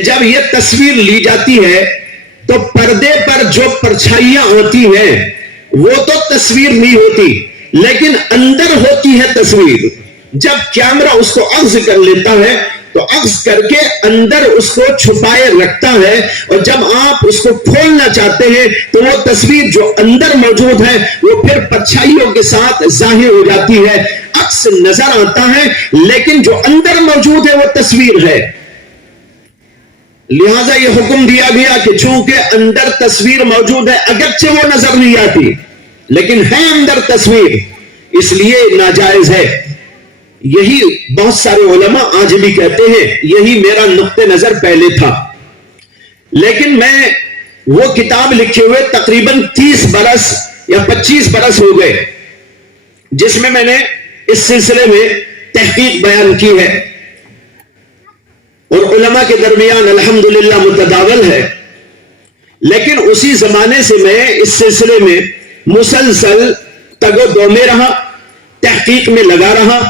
کہ جب یہ تصویر لی جاتی ہے تو پردے پر جو پرچھائیاں ہوتی ہیں وہ تو تصویر نہیں ہوتی، لیکن اندر ہوتی ہے تصویر. جب کیمرہ اس کو اخذ کر لیتا ہے تو اخذ کر کے اندر اس کو چھپائے رکھتا ہے، اور جب آپ اس کو کھولنا چاہتے ہیں تو وہ تصویر جو اندر موجود ہے وہ پھر پرچھائیوں کے ساتھ ظاہر ہو جاتی ہے. عکس نظر آتا ہے لیکن جو اندر موجود ہے وہ تصویر ہے. لہذا یہ حکم دیا گیا کہ چونکہ اندر تصویر موجود ہے، اگرچہ وہ نظر نہیں آتی لیکن ہے اندر تصویر، اس لیے ناجائز ہے. یہی بہت سارے علماء آج بھی کہتے ہیں، یہی میرا نقطہ نظر پہلے تھا، لیکن میں وہ کتاب لکھے ہوئے تقریباً 30 برس یا 25 برس ہو گئے جس میں نے اس سلسلے میں تحقیق بیان کی ہے، اور علماء کے درمیان الحمدللہ متداول ہے. لیکن اسی زمانے سے میں اس سلسلے میں مسلسل تگ و دو میں رہا، تحقیق میں لگا رہا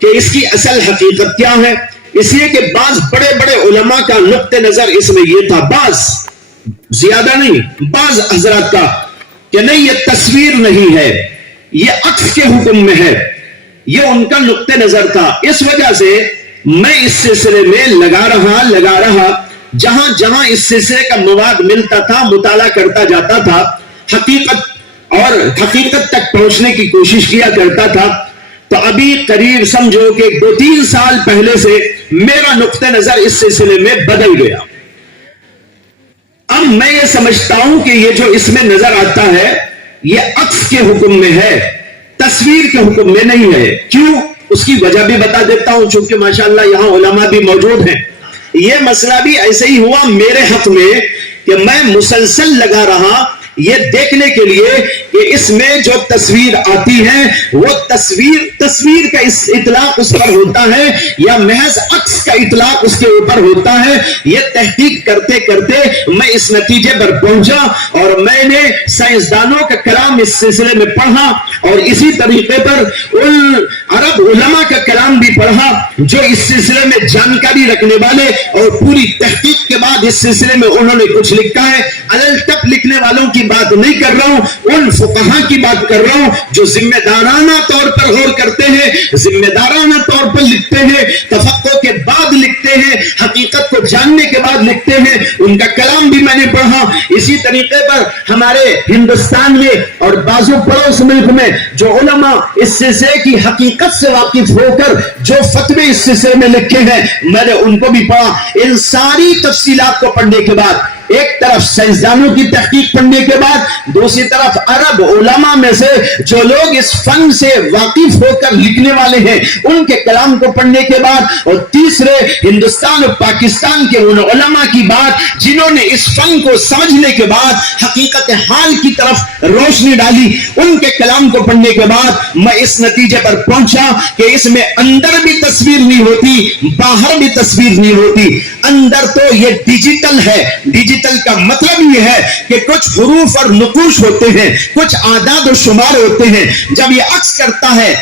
کہ اس کی اصل حقیقت کیا ہے. اس لیے کہ بعض بڑے بڑے علماء کا نقطہ نظر اس میں یہ تھا، بعض زیادہ نہیں، بعض حضرات کا، کہ نہیں یہ تصویر نہیں ہے، یہ عکس کے حکم میں ہے. یہ ان کا نقطہ نظر تھا. اس وجہ سے میں اس سلسلے میں لگا رہا، جہاں جہاں اس سلسلے کا مواد ملتا تھا مطالعہ کرتا جاتا تھا، حقیقت تک پہنچنے کی کوشش کیا کرتا تھا. تو ابھی قریب سمجھو کہ 2-3 سال پہلے سے میرا نقطہ نظر اس سلسلے میں بدل گیا. اب میں یہ سمجھتا ہوں کہ یہ جو اس میں نظر آتا ہے یہ عکس کے حکم میں ہے، تصویر کے حکم میں نہیں ہے. کیوں؟ اس کی وجہ بھی بتا دیتا ہوں، چونکہ ماشاءاللہ یہاں علماء بھی موجود ہیں. یہ مسئلہ بھی ایسے ہی ہوا میرے حق میں کہ میں مسلسل لگا رہا یہ دیکھنے کے لیے کہ اس میں جو تصویر آتی ہے وہ تصویر کا اطلاق اس پر ہوتا ہے یا محض عکس کا اطلاق اس کے اوپر ہوتا ہے. یہ تحقیق کرتے کرتے میں اس نتیجے پر پہنچا، اور میں نے سائنسدانوں کا کلام اس سلسلے میں پڑھا، اور اسی طریقے پر ان عرب علماء کا کلام بھی پڑھا جو اس سلسلے میں جانکاری رکھنے والے، اور پوری تحقیق کے بعد اس سلسلے میں انہوں نے کچھ لکھا ہے. الل ٹپ لکھنے والوں کی بات نہیں کر رہا ہوں، ان فقہاء کی بات کر رہا ہوں جو ذمہ دارانہ طور پر غور کرتے ہیں، ذمہ دارانہ طور پر لکھتے ہیں، تفقہ کے بعد لکھتے ہیں، حقیقت کو جاننے کے بعد لکھتے ہیں. ان کا کلام بھی میں نے پڑھا. اسی طریقے پر ہمارے ہندوستان میں اور بعضوں پڑوس ملک میں جو علماء اس سلسلے کی حقیقت سے واقف ہو کر جو فتوے اس سلسلے میں لکھے ہیں میں نے ان کو بھی پڑھا. ان ساری تفصیلات کو پڑھنے کے بعد، ایک طرف سائنسدانوں کی تحقیق پڑھنے کے بعد، دوسری طرف عرب علماء میں سے جو لوگ اس فن سے واقف ہو کر لکھنے والے ہیں ان کے کلام کو پڑھنے کے بعد، اور تیسرے ہندوستان اور پاکستان کے ان علماء کی بات جنہوں نے اس فن کو سمجھنے کے بعد حقیقت حال کی طرف روشنی ڈالی، ان کے کلام کو پڑھنے کے بعد میں اس نتیجے پر پہنچا کہ اس میں اندر بھی تصویر نہیں ہوتی، باہر بھی تصویر نہیں ہوتی. اندر تو یہ ڈیجیٹل ہے. ڈیجیٹل کا مطلب یہ ہے کہ کچھ حروف اور نقوش ہوتے ہیں، کچھ اعداد و شمار ہوتے ہیں. جب یہ عکس کرتا ہے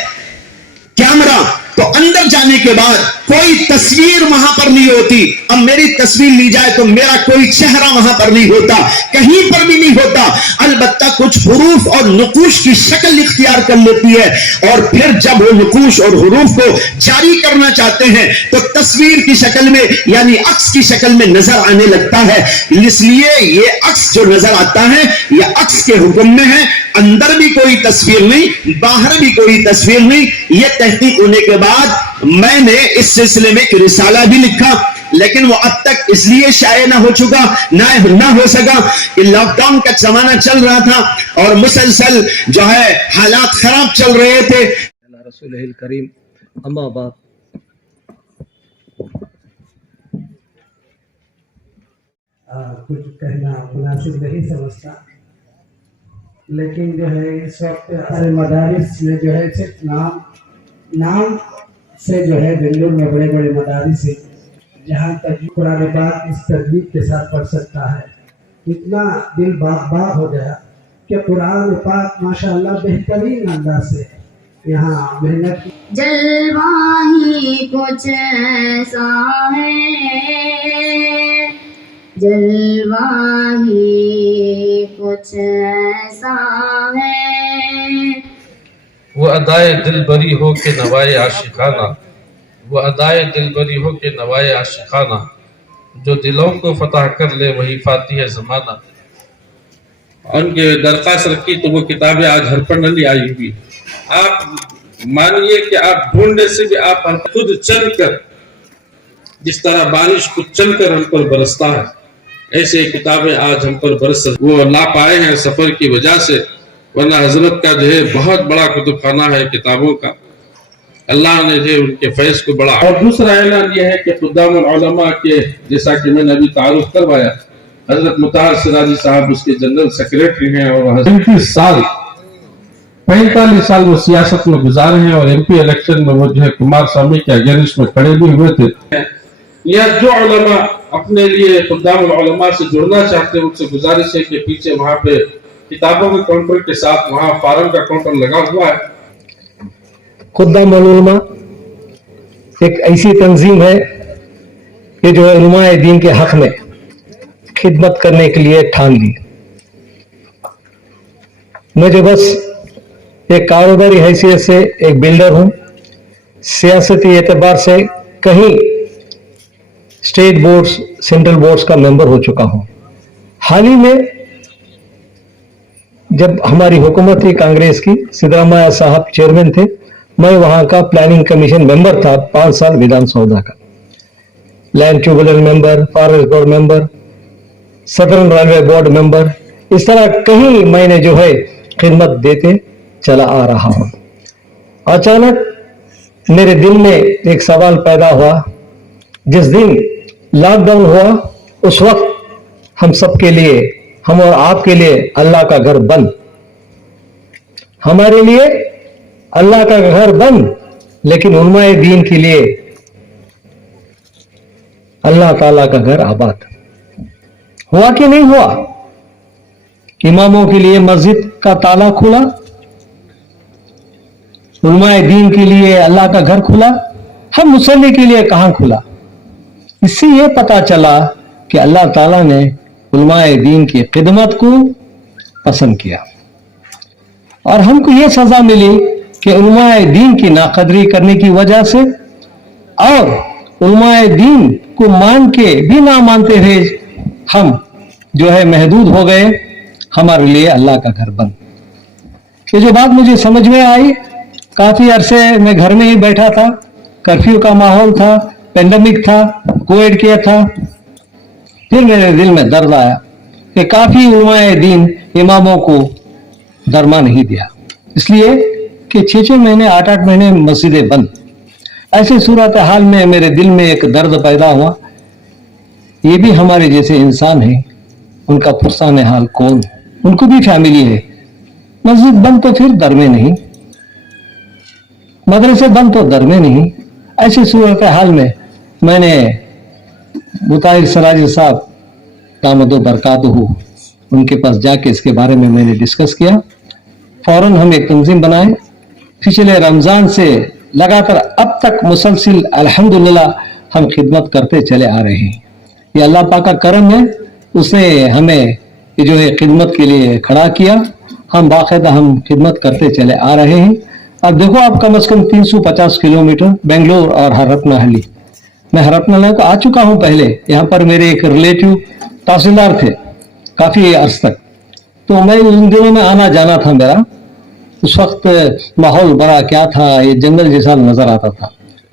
کیمرہ تو اندر جانے کے بعد کوئی تصویر وہاں پر نہیں ہوتی. اب میری تصویر لی جائے تو میرا کوئی چہرہ وہاں پر نہیں ہوتا، کہیں پر بھی نہیں ہوتا. البتہ کچھ حروف اور نقوش کی شکل اختیار کر لیتی ہے، اور پھر جب وہ نقوش اور حروف کو جاری کرنا چاہتے ہیں تو تصویر کی شکل میں یعنی عکس کی شکل میں نظر آنے لگتا ہے. اس لیے یہ عکس جو نظر آتا ہے یہ عکس کے حکم میں ہے. اندر بھی کوئی تصویر نہیں، باہر بھی کوئی تصویر نہیں. یہ تحقیق ہونے کے بعد میں نے اس سلسلے میں ایک رسالہ بھی لکھا، لیکن وہ اب تک اس لیے شائع نہ ہو چکا، نہ ہو سکا کہ لاک ڈاؤن کا زمانہ چل رہا تھا اور مسلسل جو ہے حالات خراب چل رہے تھے. رسول کریم اما بعد، کچھ کہنا مناسب نہیں سمجھتا، لیکن جو ہے اس وقت ہمارے مدارس میں جو ہے صرف نام سے جو ہے بنگلور میں بڑے بڑے مدارس ہیں جہاں تک قرآن پاک اس تجوید کے ساتھ پڑھ سکتا ہے. اتنا دل باغ ہو گیا کہ قرآن پاک ماشاءاللہ بہترین انداز سے یہاں محنت کی. جلوہ ہی کچھ ایسا ہے جلوہ ہی کچھ ایسا ہے، وہ ادائے دل بری ہو کے نوائے عاشقانہ، وہ ادائے دل بری ہو کے نوائے عاشقانہ، جو دلوں کو فتح کر لے وہی فاتح زمانہ۔ ان کے درخواست رکھی تو وہ کتابیں آج ہر پر نہیں آئی ہوئی۔ آپ مانیے کہ آپ ڈھونڈنے سے بھی آپ خود چل کر، جس طرح بارش کو چل کر ہم پر برستا ہے، ایسے کتابیں آج ہم پر برس وہ لا پائے ہیں سفر کی وجہ سے، ورنہ حضرت کا جو ہے بہت بڑا کتب خانہ ہے کتابوں کا، اللہ نے جو ان کے فیض کو بڑھا۔ اور دوسرا اعلان یہ ہے کہ خدام العلماء کے، جیسا کہ میں نے ابھی تعارف کروایا، حضرت مطہر سراجی صاحب اس کے جنرل سیکریٹری ہیں، اور 45 سال وہ سیاست میں گزارے ہیں، اور ایم پی الیکشن میں وہ جو ہے کمار سوامی کے اگینسٹ میں کھڑے بھی ہوئے تھے۔ یا جو علماء اپنے لیے خدام العلماء سے جڑنا چاہتے ہیں، ان سے گزارش ہے کہ پیچھے وہاں پہ کتابوں کے کاؤنٹر کے ساتھ وہاں فارم کا کاؤنٹر لگا ہوا ہے۔ خدام العلماء ایک ایسی تنظیم ہے کہ جو علماء دین کے حق میں خدمت کرنے کے لیے ٹھان لی۔ میں جو بس ایک کاروباری حیثیت سے ایک بلڈر ہوں، سیاسی اعتبار سے کہیں اسٹیٹ بورڈز، سینٹرل بورڈز کا ممبر ہو چکا ہوں۔ حال ہی میں جب ہماری حکومت تھی کانگریس کی، سدرامیا صاحب چیئرمین تھے، میں وہاں کا پلاننگ کمیشن ممبر تھا 5 سال، ودھان سودا کا land tribunal member, forest board member, southern railway board member, اس طرح کہیں میں نے جو ہے خدمت دیتے چلا آ رہا ہوں۔ اچانک میرے دل میں ایک سوال پیدا ہوا، جس دن لاک ڈاؤن ہوا اس وقت ہم سب کے لیے، ہم اور آپ کے لیے اللہ کا گھر بند، ہمارے لیے اللہ کا گھر بند، لیکن علماء دین کے لیے اللہ تعالیٰ کا گھر آباد۔ ہوا کہ نہیں ہوا؟ اماموں کے لیے مسجد کا تالا کھلا، علماء دین کے لیے اللہ کا گھر کھلا، ہم مصلی کے لیے کہاں کھلا؟ اس سے یہ پتا چلا کہ اللہ تعالیٰ نے علماء دین کی خدمت کو پسند کیا، اور ہم کو یہ سزا ملی کہ علماء دین کی ناقدری کرنے کی وجہ سے اور علماء دین کو مان کے بھی نہ مانتے ہوئے ہم جو ہے محدود ہو گئے، ہمارے لیے اللہ کا گھر بند۔ یہ جو بات مجھے سمجھ میں آئی، کافی عرصے میں گھر میں ہی بیٹھا تھا، کرفیو کا ماحول تھا، پینڈیمک تھا، کووڈ کیا تھا، پھر میرے دل میں درد آیا کہ کافی علماء دین اماموں کو درما نہیں دیا، اس لیے کہ 6 مہینے 8 مہینے مسجدیں بند۔ ایسے صورتحال میں میرے دل میں ایک درد پیدا ہوا، یہ بھی ہمارے جیسے انسان ہیں، ان کا پرسان حال کون؟ ان کو بھی فیملی ہے، مسجد بند تو پھر در میں نہیں، مدرسے بند تو در میں نہیں۔ ایسی صورتحال میں نے مطہر سراجی صاحب دامد و برکاتہ ان کے پاس جا کے اس کے بارے میں نے ڈسکس کیا۔ فوراً ہم ایک تنظیم بنائے، پچھلے رمضان سے لگاتار اب تک مسلسل الحمدللہ ہم خدمت کرتے چلے آ رہے ہیں۔ یہ اللہ پاک کا کرم ہے، اس نے ہمیں جو ہے خدمت کے لیے کھڑا کیا، ہم باقاعدہ ہم خدمت کرتے چلے آ رہے ہیں۔ اب دیکھو آپ کم از کم 350 کلومیٹر بنگلور اور ہرپن ہلی، میں ہرپن ہلی کو آ چکا ہوں پہلے، یہاں پر میرے ایک ریلیٹیو تحصیلدار تھے کافی عرص تک، تو میں ان دنوں میں آنا جانا تھا میرا، اس وقت ماحول بڑا کیا تھا، یہ جنگل جیسا نظر آتا تھا،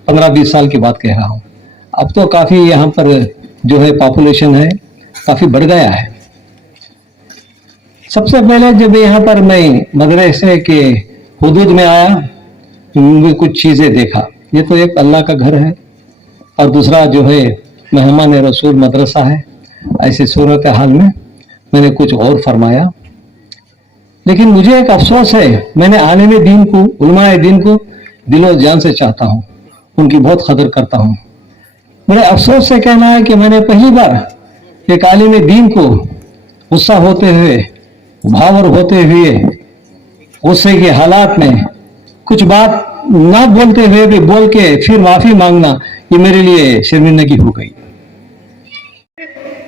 15-20 سال کی بات کہہ رہا ہوں۔ اب تو کافی یہاں پر جو ہے پاپولیشن ہے کافی بڑھ گیا ہے۔ سب سے پہلے جب یہاں پر میں مدرسے کے حدود میں آیا، کچھ چیزیں دیکھا، یہ تو ایک اللہ کا گھر ہے، اور دوسرا جو ہے مہمان رسول مدرسہ ہے۔ ایسی صورتحال میں نے کچھ اور فرمایا، لیکن مجھے ایک افسوس ہے، میں نے عالم دین کو، علماء دین کو دل و جان سے چاہتا ہوں، ان کی بہت قدر کرتا ہوں۔ بڑے افسوس سے کہنا ہے کہ میں نے پہلی بار ایک عالم دین کو غصہ ہوتے ہوئے، بھاور ہوتے ہوئے، غصے کے حالات میں کچھ بات نہ بولتے ہوئے بھی بول کے پھر معافی مانگنا، یہ میرے لیے شرمندگی ہو گئی۔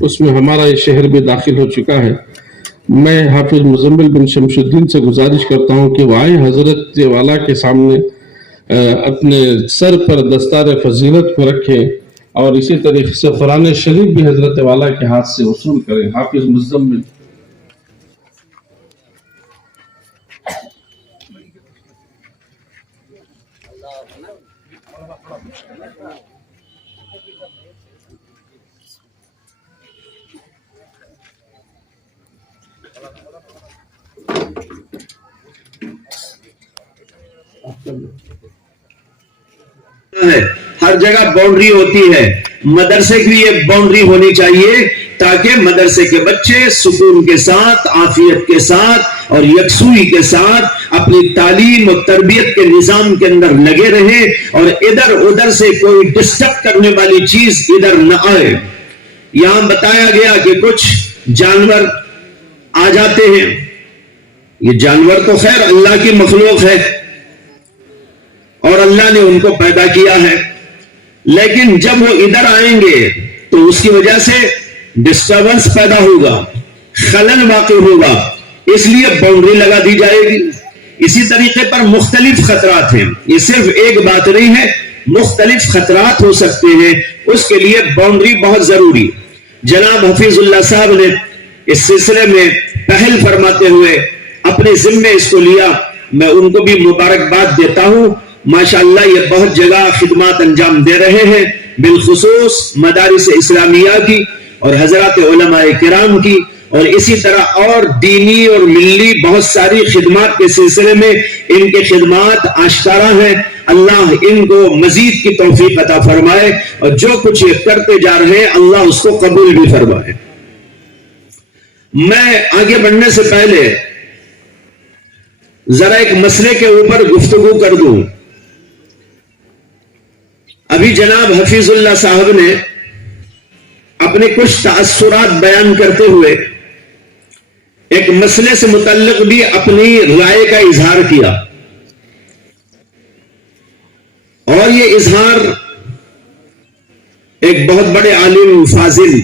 اس میں ہمارا یہ شہر بھی داخل ہو چکا ہے. میں حافظ مزمل بن شمس الدین سے گزارش کرتا ہوں کہ وہ آئے حضرت والا کے سامنے اپنے سر پر دستار فضیلت کو رکھیں اور اسی طریقے سے قرآن شریف بھی حضرت والا کے ہاتھ سے وصول کریں. حافظ مزمل. ہے ہر جگہ باؤنڈری ہوتی ہے. مدرسے کی یہ باؤنڈری ہونی چاہیے تاکہ مدرسے کے بچے سکون کے ساتھ، عافیت کے ساتھ اور یکسوئی کے ساتھ اپنی تعلیم اور تربیت کے نظام کے اندر لگے رہیں اور ادھر ادھر سے کوئی ڈسٹرب کرنے والی چیز ادھر نہ آئے. یہاں بتایا گیا کہ کچھ جانور آ جاتے ہیں. یہ جانور تو خیر اللہ کی مخلوق ہے اور اللہ نے ان کو پیدا کیا ہے، لیکن جب وہ ادھر آئیں گے تو اس کی وجہ سے ڈسٹربنس پیدا ہوگا، خلل واقع ہوگا، اس لیے باؤنڈری لگا دی جائے گی. اسی طریقے پر مختلف خطرات ہیں، یہ صرف ایک بات نہیں ہے، مختلف خطرات ہو سکتے ہیں، اس کے لیے باؤنڈری بہت ضروری. جناب حفیظ اللہ صاحب نے اس سلسلے میں پہل فرماتے ہوئے اپنے ذمے اس کو لیا. میں ان کو بھی مبارکباد دیتا ہوں. ماشاءاللہ یہ بہت جگہ خدمات انجام دے رہے ہیں، بالخصوص مدارس اسلامیہ کی اور حضرات علماء کرام کی، اور اسی طرح اور دینی اور ملی بہت ساری خدمات کے سلسلے میں ان کے خدمات آشکارا ہیں. اللہ ان کو مزید کی توفیق عطا فرمائے اور جو کچھ یہ کرتے جا رہے ہیں اللہ اس کو قبول بھی فرمائے. میں آگے بڑھنے سے پہلے ذرا ایک مسئلے کے اوپر گفتگو کر دوں. ابھی جناب حفیظ اللہ صاحب نے اپنے کچھ تاثرات بیان کرتے ہوئے ایک مسئلے سے متعلق بھی اپنی رائے کا اظہار کیا، اور یہ اظہار ایک بہت بڑے عالم فاضل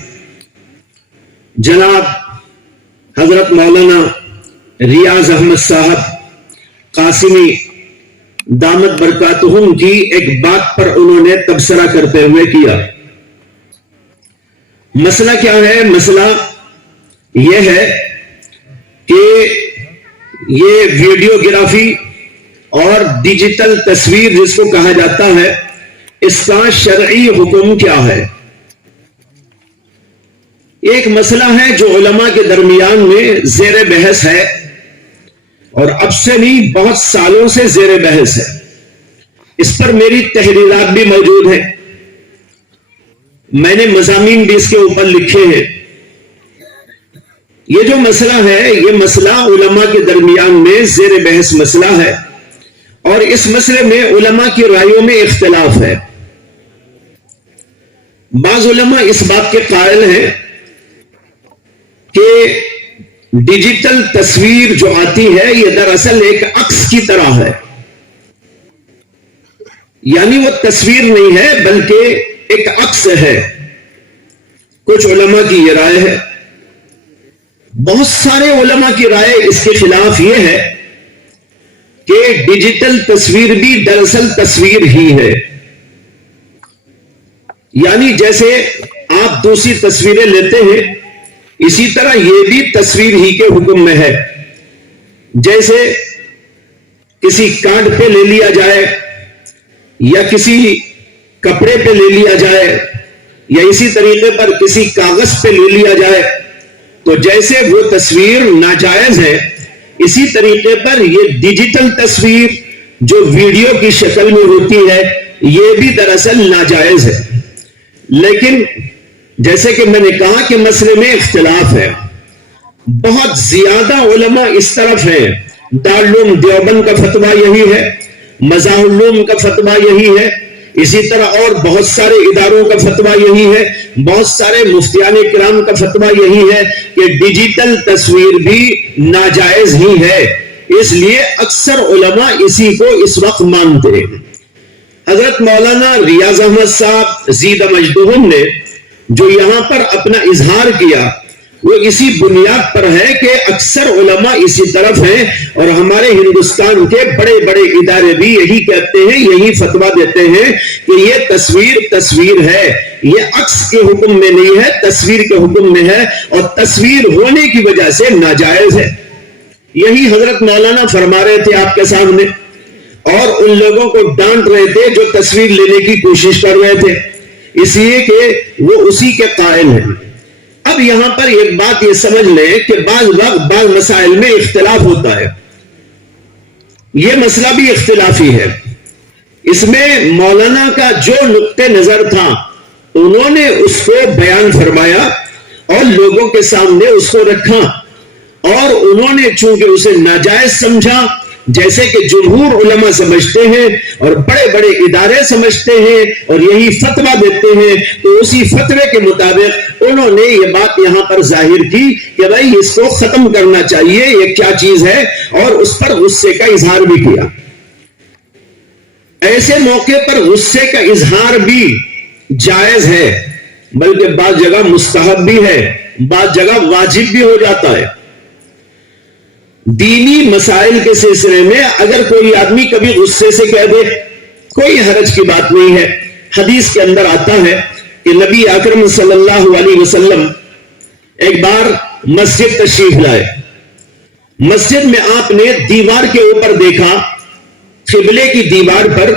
جناب حضرت مولانا ریاض احمد صاحب قاسمی دامت برکاتہم کی ایک بات پر انہوں نے تبصرہ کرتے ہوئے کیا. مسئلہ کیا ہے؟ مسئلہ یہ ہے کہ یہ ویڈیوگرافی اور ڈیجیٹل تصویر جس کو کہا جاتا ہے، اس کا شرعی حکم کیا ہے؟ ایک مسئلہ ہے جو علماء کے درمیان میں زیر بحث ہے، اور اب سے نہیں بہت سالوں سے زیر بحث ہے. اس پر میری تحریرات بھی موجود ہیں، میں نے مضامین بھی اس کے اوپر لکھے ہیں. یہ جو مسئلہ ہے یہ مسئلہ علماء کے درمیان میں زیر بحث مسئلہ ہے، اور اس مسئلے میں علماء کی رائیوں میں اختلاف ہے. بعض علماء اس بات کے قائل ہیں کہ ڈیجیٹل تصویر جو آتی ہے یہ دراصل ایک عکس کی طرح ہے، یعنی وہ تصویر نہیں ہے بلکہ ایک عکس ہے. کچھ علماء کی یہ رائے ہے. بہت سارے علماء کی رائے اس کے خلاف یہ ہے کہ ڈیجیٹل تصویر بھی دراصل تصویر ہی ہے، یعنی جیسے آپ دوسری تصویریں لیتے ہیں اسی طرح یہ بھی تصویر ہی کے حکم میں ہے. جیسے کسی کارڈ پہ لے لیا جائے یا کسی کپڑے پہ لے لیا جائے یا اسی طریقے پر کسی کاغذ پہ لے لیا جائے، تو جیسے وہ تصویر ناجائز ہے اسی طریقے پر یہ ڈیجیٹل تصویر جو ویڈیو کی شکل میں ہوتی ہے یہ بھی دراصل ناجائز ہے. لیکن جیسے کہ میں نے کہا کہ مسئلے میں اختلاف ہے. بہت زیادہ علماء اس طرف ہیں. دارالعلوم دیوبند کا فتویٰ یہی ہے، مظاہر العلوم کا فتویٰ یہی ہے، اسی طرح اور بہت سارے اداروں کا فتویٰ یہی ہے، بہت سارے مفتیان کرام کا فتویٰ یہی ہے کہ ڈیجیٹل تصویر بھی ناجائز ہی ہے. اس لیے اکثر علماء اسی کو اس وقت مانتے ہیں. حضرت مولانا ریاض احمد صاحب زیدہ مجدہم نے جو یہاں پر اپنا اظہار کیا وہ اسی بنیاد پر ہے کہ اکثر علماء اسی طرف ہیں، اور ہمارے ہندوستان کے بڑے بڑے ادارے بھی یہی کہتے ہیں، یہی فتویٰ دیتے ہیں کہ یہ تصویر ہے، یہ عکس کے حکم میں نہیں ہے، تصویر کے حکم میں ہے، اور تصویر ہونے کی وجہ سے ناجائز ہے۔ یہی حضرت مولانا فرما رہے تھے آپ کے سامنے، اور ان لوگوں کو ڈانٹ رہے تھے جو تصویر لینے کی کوشش کر رہے تھے، اس لیے کہ وہ اسی کے قائل ہیں۔ اب یہاں پر ایک بات یہ سمجھ لیں کہ بعض وقت بعض مسائل میں اختلاف ہوتا ہے، یہ مسئلہ بھی اختلافی ہے۔ اس میں مولانا کا جو نقطہ نظر تھا انہوں نے اس کو بیان فرمایا اور لوگوں کے سامنے اس کو رکھا، اور انہوں نے چونکہ اسے ناجائز سمجھا جیسے کہ جمہور علماء سمجھتے ہیں اور بڑے بڑے ادارے سمجھتے ہیں اور یہی فتویٰ دیتے ہیں، تو اسی فتوے کے مطابق انہوں نے یہ بات یہاں پر ظاہر کی کہ بھائی اس کو ختم کرنا چاہیے، یہ کیا چیز ہے، اور اس پر غصے کا اظہار بھی کیا۔ ایسے موقع پر غصے کا اظہار بھی جائز ہے، بلکہ بعض جگہ مستحب بھی ہے، بعض جگہ واجب بھی ہو جاتا ہے۔ دینی مسائل کے سلسلے میں اگر کوئی آدمی کبھی غصے سے کہہ دے کوئی حرج کی بات نہیں ہے۔ حدیث کے اندر آتا ہے کہ نبی اکرم صلی اللہ علیہ وسلم ایک بار مسجد تشریف لائے، مسجد میں آپ نے دیوار کے اوپر دیکھا، قبلے کی دیوار پر،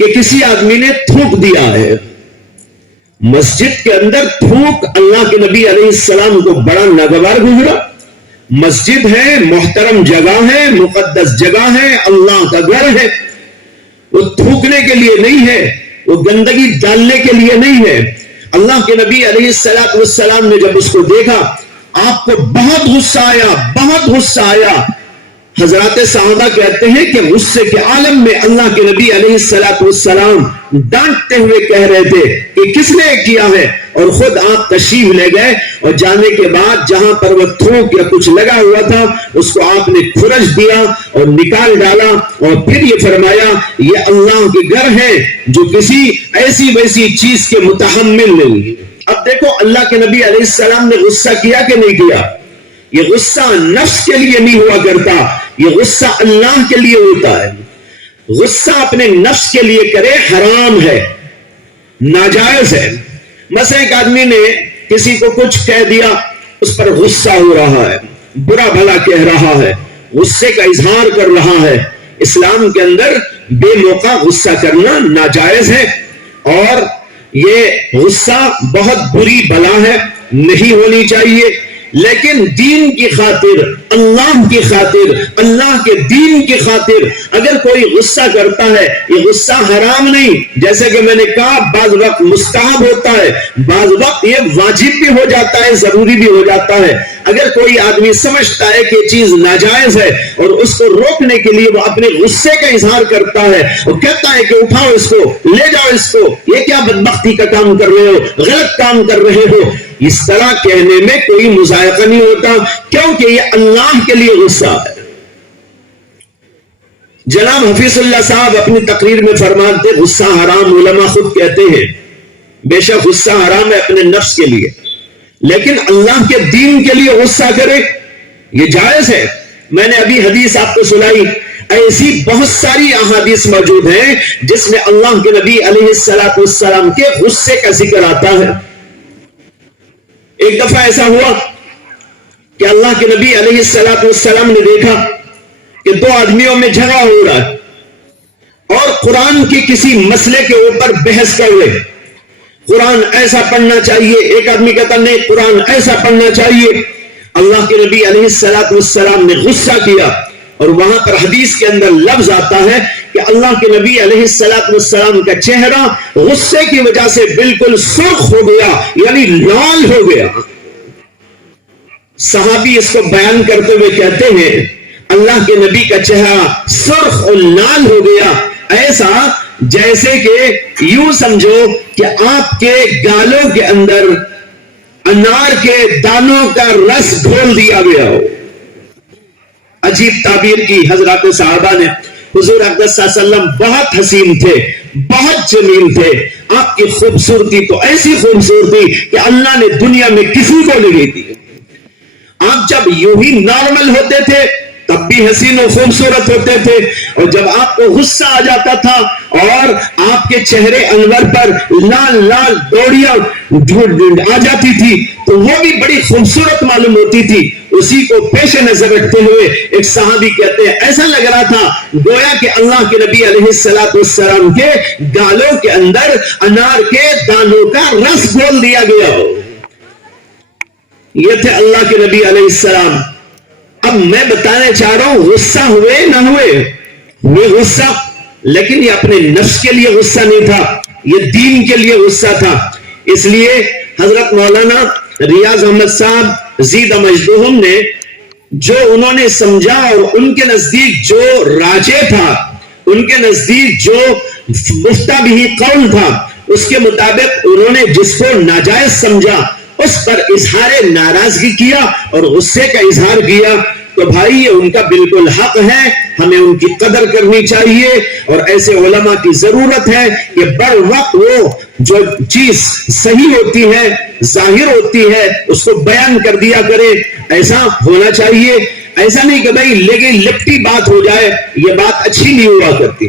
کہ کسی آدمی نے تھوک دیا ہے۔ مسجد کے اندر تھوک اللہ کے نبی علیہ السلام کو بڑا ناگوار گزرا۔ مسجد ہے، محترم جگہ ہے، مقدس جگہ ہے، اللہ کا گھر ہے، وہ تھوکنے کے لیے نہیں ہے، وہ گندگی ڈالنے کے لیے نہیں ہے۔ اللہ کے نبی علیہ السلام نے جب اس کو دیکھا آپ کو بہت غصہ آیا، بہت غصہ آیا۔ حضرات صحابہ کہتے ہیں کہ غصے کے عالم میں اللہ کے نبی علیہ السلام ڈانٹتے ہوئے کہہ رہے تھے کہ کس نے کیا ہے، اور خود آپ تشریف لے گئے، اور جانے کے بعد جہاں پر وہ تھوک یا کچھ لگا ہوا تھا اس کو آپ نے کھرچ دیا اور نکال ڈالا، اور پھر یہ فرمایا یہ اللہ کے گھر ہے جو کسی ایسی ویسی چیز کے متحمل نہیں ہے۔ اب دیکھو اللہ کے نبی علیہ السلام نے غصہ کیا کہ نہیں کیا؟ یہ غصہ نفس کے لیے نہیں ہوا کرتا، یہ غصہ اللہ کے لیے ہوتا ہے۔ غصہ اپنے نفس کے لیے کرے حرام ہے، ناجائز ہے۔ مثلا ایک آدمی نے کسی کو کچھ کہہ دیا، اس پر غصہ ہو رہا ہے، برا بھلا کہہ رہا ہے، غصے کا اظہار کر رہا ہے۔ اسلام کے اندر بے موقع غصہ کرنا ناجائز ہے، اور یہ غصہ بہت بری بلا ہے، نہیں ہونی چاہیے۔ لیکن دین کی خاطر، اللہ کی خاطر، اللہ کے دین کی خاطر اگر کوئی غصہ کرتا ہے، یہ غصہ حرام نہیں، جیسے کہ میں نے کہا بعض وقت مستحب ہوتا ہے، بعض وقت یہ واجب بھی ہو جاتا ہے، ضروری بھی ہو جاتا ہے۔ اگر کوئی آدمی سمجھتا ہے کہ چیز ناجائز ہے اور اس کو روکنے کے لیے وہ اپنے غصے کا اظہار کرتا ہے اور کہتا ہے کہ اٹھاؤ اس کو، لے جاؤ اس کو، یہ کیا بدبختی کا کام کر رہے ہو، غلط کام کر رہے ہو، اس طرح کہنے میں کوئی مذائقہ نہیں ہوتا، کیونکہ یہ اللہ کے لیے غصہ ہے۔ جناب حفیظ اللہ صاحب اپنی تقریر میں فرماتے غصہ حرام، علماء خود کہتے ہیں بے شک غصہ حرام ہے اپنے نفس کے لیے، لیکن اللہ کے دین کے لیے غصہ کرے یہ جائز ہے۔ میں نے ابھی حدیث آپ کو سنائی، ایسی بہت ساری احادیث موجود ہیں جس میں اللہ کے نبی علیہ السلام کے غصے کا ذکر آتا ہے۔ ایک دفعہ ایسا ہوا کہ اللہ کے نبی علیہ السلام نے دیکھا کہ دو آدمیوں میں جھگڑا ہو رہا ہے اور قرآن کی کسی مسئلے کے اوپر بحث کر رہے، قرآن ایسا پڑھنا چاہیے، ایک آدمی کہتا نہیں قرآن ایسا پڑھنا چاہیے۔ اللہ کے نبی علیہ السلام نے غصہ کیا، اور وہاں پر حدیث کے اندر لفظ آتا ہے کہ اللہ کے نبی علیہ السلام کا چہرہ غصے کی وجہ سے بالکل سرخ ہو گیا، یعنی لال ہو گیا۔ صحابی اس کو بیان کرتے ہوئے کہتے ہیں اللہ کے نبی کا چہرہ سرخ اور لال ہو گیا، ایسا جیسے کہ یوں سمجھو کہ آپ کے گالوں کے اندر انار کے دانوں کا رس گھول دیا گیا ہو۔ عجیب تعبیر کی حضرات صحابہ نے۔ حضور اقدس صلی اللہ علیہ وسلم بہت حسین تھے، بہت جمیل تھے. آپ کی خوبصورتی تو ایسی خوبصورتی کہ اللہ نے دنیا میں کسی کو نہیں دی. آپ جب یوں ہی نارمل ہوتے تھے تب بھی حسین و خوبصورت ہوتے تھے, اور جب آپ کو غصہ آ جاتا تھا اور آپ کے چہرے انور پر لال لال ڈوریاں آ جاتی تھی تو وہ بھی بڑی خوبصورت معلوم ہوتی تھی. اسی کو پیش نظر رکھتے ہوئے ایک صحابی کہتے ہیں ایسا لگ رہا تھا گویا کہ اللہ کے نبی علیہ السلام کے گالوں کے اندر انار کے دانوں کا رس گھول دیا گیا ہو. یہ تھے اللہ کے نبی علیہ السلام. اب میں بتانا چاہ رہا ہوں غصہ ہوئے نہ ہوئے غصہ, لیکن یہ اپنے نفس کے لیے غصہ نہیں تھا, یہ دین کے لیے غصہ تھا. اس لیے حضرت مولانا ریاض احمد صاحب زید مجدوہم نے جو انہوں نے سمجھا اور ان کے نزدیک جو راجے تھا, ان کے نزدیک جو مفتہ بھی قول تھا, اس کے مطابق انہوں نے جس کو ناجائز سمجھا اس پر اظہار ناراضگی کیا اور غصے کا اظہار کیا. تو بھائی یہ ان کا بالکل حق ہے, ہمیں ان کی قدر کرنی چاہیے, اور ایسے علماء کی ضرورت ہے کہ بر وقت وہ جو چیز صحیح ہوتی ہے, ظاہر ہوتی ہے, اس کو بیان کر دیا کرے. ایسا ہونا چاہیے. ایسا نہیں کہ بھائی لیکن لپٹی بات ہو جائے, یہ بات اچھی نہیں ہوا کرتی.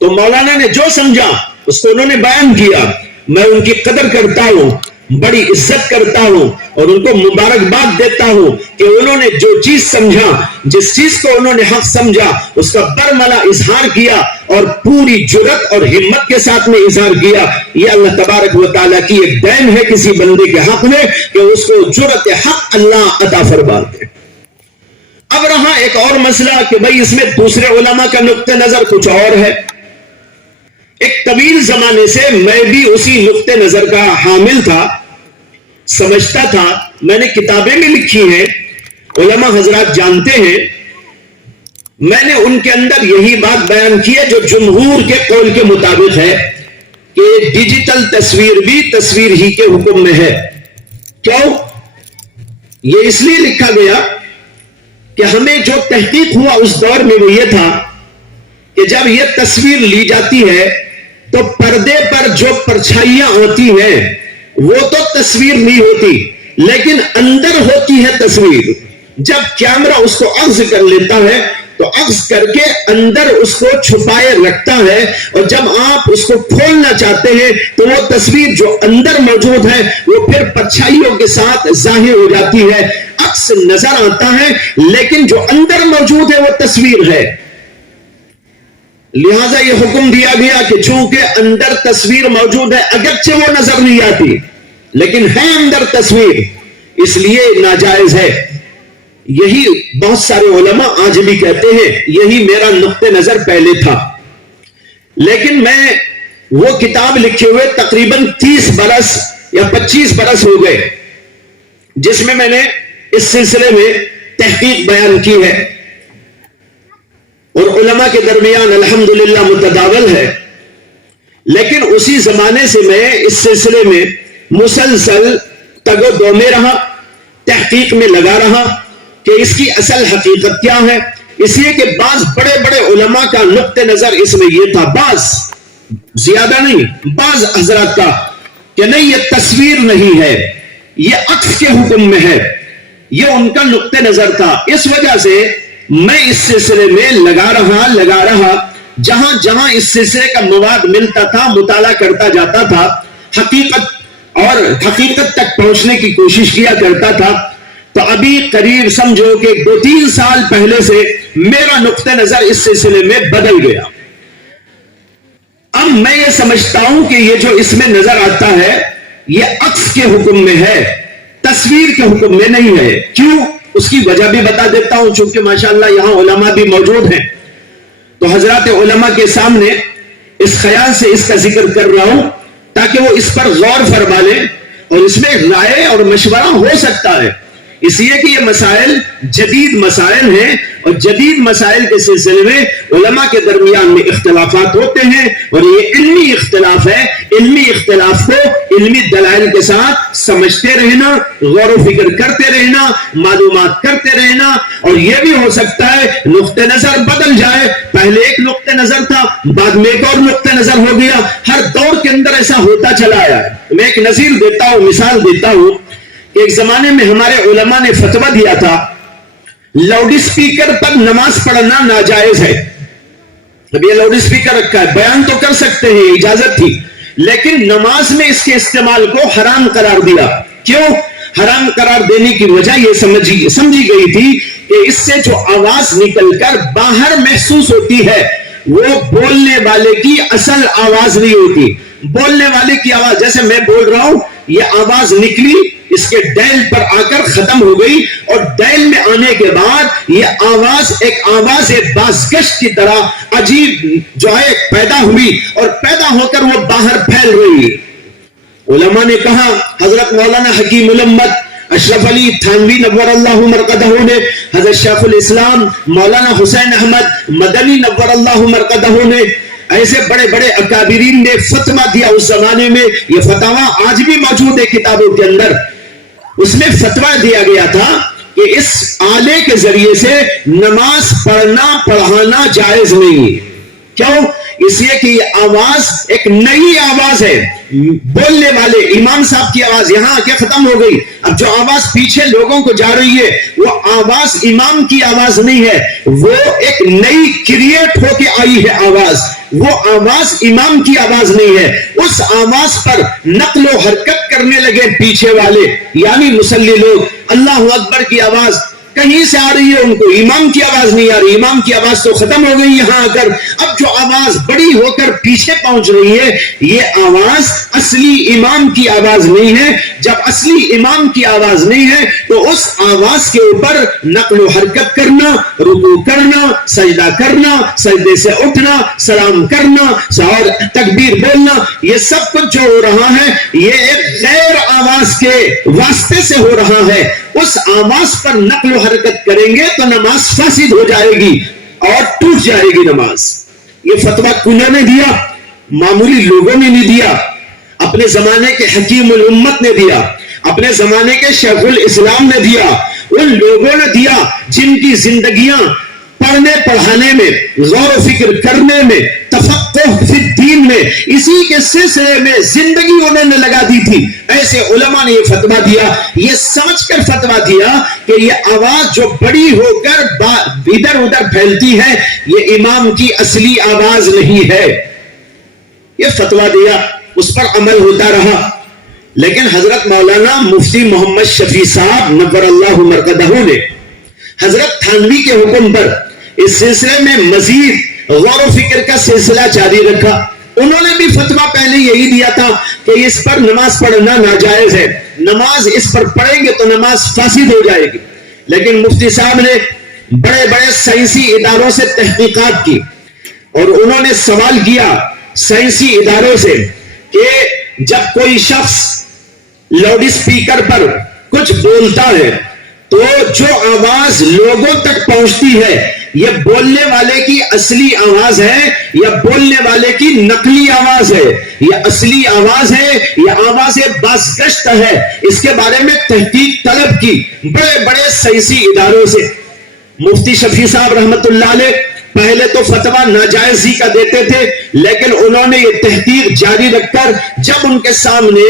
تو مولانا نے جو سمجھا اس کو انہوں نے بیان کیا. میں ان کی قدر کرتا ہوں, بڑی عزت کرتا ہوں, اور ان کو مبارکباد دیتا ہوں کہ انہوں نے جو چیز سمجھا, جس چیز کو انہوں نے حق سمجھا, اس کا برملا اظہار کیا اور پوری جرت اور ہمت کے ساتھ میں اظہار کیا. یہ اللہ تبارک و تعالیٰ کی ایک دین ہے کسی بندے کے حق میں کہ اس کو جرت حق اللہ عطا فرما دے. اب رہا ایک اور مسئلہ کہ بھائی اس میں دوسرے علماء کا نقطہ نظر کچھ اور ہے. ایک طویل زمانے سے میں بھی اسی نقطہ نظر کا حامل تھا, سمجھتا تھا, میں نے کتابیں بھی لکھی ہیں, علماء حضرات جانتے ہیں. میں نے ان کے اندر یہی بات بیان کی ہے جو جمہور کے قول کے مطابق ہے کہ ڈیجیٹل تصویر بھی تصویر ہی کے حکم میں ہے. کیوں؟ یہ اس لیے لکھا گیا کہ ہمیں جو تحقیق ہوا اس دور میں وہ یہ تھا کہ جب یہ تصویر لی جاتی ہے تو پردے پر جو پرچھائیاں ہوتی ہیں وہ تو تصویر نہیں ہوتی, لیکن اندر ہوتی ہے تصویر. جب کیمرہ اس کو اخذ کر لیتا ہے تو اخذ کر کے اندر اس کو چھپائے رکھتا ہے, اور جب آپ اس کو کھولنا چاہتے ہیں تو وہ تصویر جو اندر موجود ہے وہ پھر پرچھائیوں کے ساتھ ظاہر ہو جاتی ہے, عکس نظر آتا ہے, لیکن جو اندر موجود ہے وہ تصویر ہے. لہذا یہ حکم دیا گیا کہ چونکہ اندر تصویر موجود ہے, اگرچہ وہ نظر نہیں آتی لیکن ہے اندر تصویر, اس لیے ناجائز ہے. یہی بہت سارے علماء آج بھی کہتے ہیں, یہی میرا نقطہ نظر پہلے تھا. لیکن میں وہ کتاب لکھے ہوئے تقریباً 30 برس یا 25 برس ہو گئے جس میں نے اس سلسلے میں تحقیق بیان کی ہے, اور علماء کے درمیان الحمدللہ متداول ہے. لیکن اسی زمانے سے میں اس سلسلے میں مسلسل تگ و دو میں رہا, تحقیق میں لگا رہا کہ اس کی اصل حقیقت کیا ہے. اس لیے کہ بعض بڑے بڑے علماء کا نقطہ نظر اس میں یہ تھا, بعض زیادہ نہیں, بعض حضرات کا, کہ نہیں یہ تصویر نہیں ہے, یہ عکس کے حکم میں ہے. یہ ان کا نقطہ نظر تھا. اس وجہ سے میں اس سلسلے میں لگا رہا, جہاں جہاں اس سلسلے کا مواد ملتا تھا مطالعہ کرتا جاتا تھا, حقیقت تک پہنچنے کی کوشش کیا کرتا تھا. تو ابھی قریب سمجھو کہ 2-3 سال پہلے سے میرا نقطہ نظر اس سلسلے میں بدل گیا. اب میں یہ سمجھتا ہوں کہ یہ جو اس میں نظر آتا ہے یہ عکس کے حکم میں ہے, تصویر کے حکم میں نہیں ہے. کیوں؟ اس کی وجہ بھی بتا دیتا ہوں, چونکہ ماشاءاللہ یہاں علماء بھی موجود ہیں تو حضرات علماء کے سامنے اس خیال سے اس کا ذکر کر رہا ہوں تاکہ وہ اس پر غور فرما لیں, اور اس میں رائے اور مشورہ ہو سکتا ہے. اس لیے کہ یہ مسائل جدید مسائل ہیں, اور جدید مسائل کے سلسلے میں علماء کے درمیان میں اختلافات ہوتے ہیں, اور یہ علمی اختلاف ہے علمی اختلاف کو علمی دلائل کے ساتھ سمجھتے رہنا، غور و فکر کرتے رہنا، معلومات کرتے رہنا. اور یہ بھی ہو سکتا ہے نقطہ نظر بدل جائے، پہلے ایک نقطہ نظر تھا، بعد میں ایک اور نقطہ نظر ہو گیا. ہر دور کے اندر ایسا ہوتا چلا آیا. میں ایک نظیر دیتا ہوں، مثال دیتا ہوں کہ ایک زمانے میں ہمارے علماء نے فتویٰ دیا تھا لاؤڈ اسپیکر پر نماز پڑھنا ناجائز ہے. اب یہ لاؤڈ اسپیکر رکھا ہے، بیان تو کر سکتے ہیں، اجازت تھی، لیکن نماز میں اس کے استعمال کو حرام قرار دیا. کیوں حرام قرار دینے کی وجہ یہ سمجھی گئی تھی کہ اس سے جو آواز نکل کر باہر محسوس ہوتی ہے وہ بولنے والے کی اصل آواز نہیں ہوتی. بولنے والے کی آواز، جیسے میں بول رہا ہوں، یہ آواز نکلی، اس کے ڈیل پر آ کر ختم ہو گئی، اور ڈیل میں آنے کے بعد یہ آواز ایک بازگشت کی طرح عجیب جو ہے پیدا ہوئی، اور پیدا ہو کر وہ باہر پھیل رہی. علماء نے کہا، حضرت مولانا حکیم الامت اشرف علی تھانوی نور اللہ مرقدہ نے، حضرت شیخ الاسلام مولانا حسین احمد مدنی نور اللہ مرقدہ نے، ایسے بڑے بڑے اکابرین نے فتویٰ دیا اس زمانے میں. یہ فتویٰ آج بھی موجود ہے کتابوں کے اندر. اس میں فتویٰ دیا گیا تھا کہ اس آلے کے ذریعے سے نماز پڑھانا جائز نہیں. کیوں؟ اس لیے کہ یہ آواز ایک نئی آواز ہے. بولنے والے امام صاحب کی آواز یہاں آ کے ختم ہو گئی. اب جو آواز پیچھے لوگوں کو جا رہی ہے وہ آواز امام کی آواز نہیں ہے، وہ ایک نئی کریٹ ہو کے آئی ہے آواز. وہ آواز امام کی آواز نہیں ہے. اس آواز پر نقل و حرکت کرنے لگے پیچھے والے، یعنی مصلی لوگ. اللہ اکبر کی آواز کہیں سے آ رہی ہے، ان کو امام کی آواز نہیں آ رہی. امام کی آواز تو ختم ہو گئی یہاں آ کر. اب جو آواز بڑی ہو کر پیچھے پہنچ رہی ہے یہ آواز اصلی امام کی آواز نہیں ہے. جب اصلی امام کی آواز نہیں ہے تو اس آواز کے اوپر نقل و حرکت کرنا، رکوع کرنا، سجدہ کرنا، سجدے سے اٹھنا، سلام کرنا اور تکبیر بولنا، یہ سب کچھ جو ہو رہا ہے یہ ایک غیر آواز کے واسطے سے ہو رہا ہے. اس آواز پر نقل و حرکت کریں گے تو نماز فاسد ہو جائے گی اور ٹوٹ جائے گی نماز. یہ فتویٰ کنوں نے دیا، معمولی لوگوں نے نہیں دیا. اپنے زمانے کے حکیم الامت نے دیا، اپنے زمانے کے شیخ الاسلام نے دیا. ان لوگوں نے دیا جن کی زندگیاں پڑھنے پڑھانے میں، غور و فکر کرنے میں، تفقہ فی الدین میں، اسی کے سلسلے میں زندگی انہوں نے لگا دی تھی. ایسے علماء نے یہ فتویٰ دیا، یہ سمجھ کر فتویٰ دیا کہ یہ آواز جو بڑی ہو کر ادھر ادھر پھیلتی ہے یہ امام کی اصلی آواز نہیں ہے. یہ فتویٰ دیا، اس پر عمل ہوتا رہا. لیکن حضرت مولانا مفتی محمد شفیع صاحب نور اللہ مرقدہ نے حضرت تھانوی کے حکم پر اس سلسلے میں مزید غور و فکر کا سلسلہ جاری رکھا. انہوں نے بھی فتویٰ پہلے یہی دیا تھا کہ اس پر نماز پڑھنا ناجائز ہے، نماز اس پر پڑھیں گے تو نماز فاسد ہو جائے گی. لیکن مفتی صاحب نے بڑے بڑے سائنسی اداروں سے تحقیقات کی اور انہوں نے سوال کیا سائنسی اداروں سے کہ جب کوئی شخص لاؤڈ اسپیکر پر کچھ بولتا ہے تو جو آواز لوگوں تک پہنچتی ہے یہ بولنے والے کی اصلی آواز ہے یا بولنے والے کی نقلی آواز ہے؟ یہ اصلی آواز ہے یا آواز بازگشت ہے؟ اس کے بارے میں تحقیق طلب کی بڑے بڑے سائنسی اداروں سے. مفتی شفیع صاحب رحمت اللہ علیہ پہلے تو فتویٰ ناجائزی کا دیتے تھے، لیکن انہوں نے یہ تحقیق جاری رکھ کر جب ان کے سامنے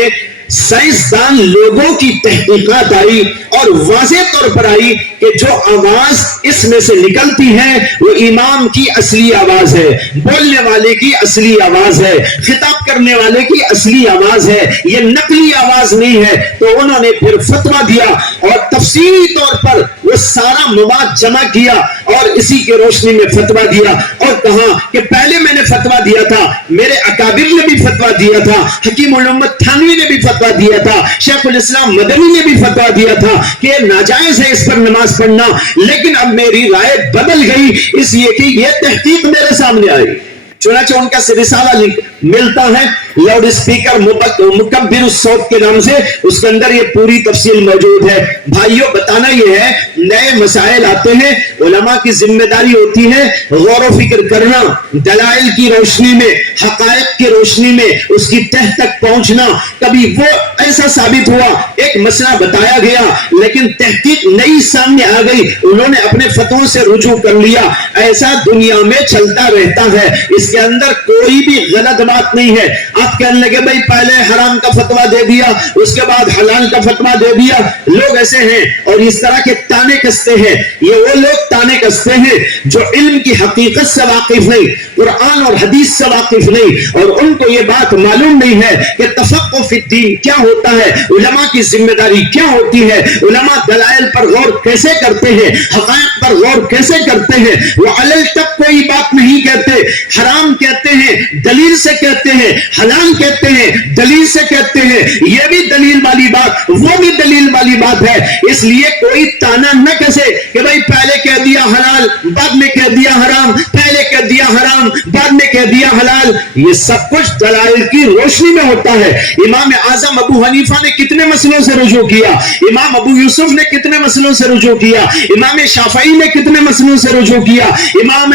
سائنسدان لوگوں کی تحقیقات آئی اور واضح طور پر آئی کہ جو آواز اس میں سے نکلتی ہے وہ امام کی اصلی آواز ہے، بولنے والے کی اصلی آواز ہے، خطاب کرنے والے کی اصلی آواز ہے، یہ نقلی آواز نہیں ہے. تو انہوں نے پھر فتویٰ دیا اور تفصیلی طور پر وہ سارا مواد جمع کیا اور اسی کے روشنی میں فتویٰ دیا اور کہا کہ پہلے میں نے فتویٰ دیا تھا، میرے اکابر نے بھی فتویٰ دیا تھا، حکیم الامت تھانوی نے بھی فتویٰ دیا تھا، شیخ الاسلام مدنی نے بھی فتویٰ دیا تھا کہ ناجائز ہے اس پر نماز پڑھنا. لیکن اب میری رائے بدل گئی اس لیے کہ یہ تحقیق میرے سامنے آئی. چنانچہ ان کا رسالہ ملتا ہے لاؤڈ اسپیکر مکبر الصوت کے نام سے, اس کے اندر یہ پوری تفصیل موجود ہے. بھائیوں بتانا یہ ہے, نئے مسائل آتے ہیں, علماء کی ذمہ داری ہوتی ہے غور و فکر کرنا, دلائل کی روشنی میں, حقائق کی روشنی میں اس کی تہ تک پہنچنا. کبھی وہ ایسا ثابت ہوا, ایک مسئلہ بتایا گیا لیکن تحقیق نئی سامنے آ گئی, انہوں نے اپنے فتووں سے رجوع کر لیا. ایسا دنیا میں چلتا رہتا ہے, اس کے اندر کوئی بھی غلط بات نہیں ہے. آپ کہنے لگے بھائی پہلے حرام کا فتویٰ دے دیا, اس کے بعد حلال کا فتویٰ دے دیا. لوگ ایسے ہیں اور اس طرح کے تانے کستے ہیں. یہ وہ لوگ تانے کستے ہیں جو علم کی حقیقت سے واقف نہیں, قرآن اور حدیث سے واقف نہیں, اور ان کو یہ بات معلوم نہیں ہے کہ تفقہ فی الدین کیا ہوتا ہے, علماء کی ذمہ داری کیا ہوتی ہے, علماء دلائل پر غور کیسے کرتے ہیں, حقائق پر غور کیسے کرتے ہیں. وہ علل تک کوئی بات نہیں کہتے, حرام کہتے ہیں دلیل سے کہتے ہیں, حلال کہتے ہیں دلیل سے کہتے ہیں. یہ بھی دلیل والی بات, وہ بھی دلیل والی بات ہے. اس لیے کوئی تانا نہ کسے کہ بھائی پہلے کہہ دیا حلال بعد میں کہہ دیا حرام, پہلے کہہ دیا حرام بعد میں کہہ دیا حلال. یہ سب کچھ دلائل کی روشنی میں ہوتا ہے. امام اعظم ابو حنیفہ نے کتنے مسئلوں سے رجوع کیا, امام ابو یوسف نے کتنے مسئلوں سے رجوع کیا, امام شافعی نے کتنے مسئلوں سے رجوع کیا, امام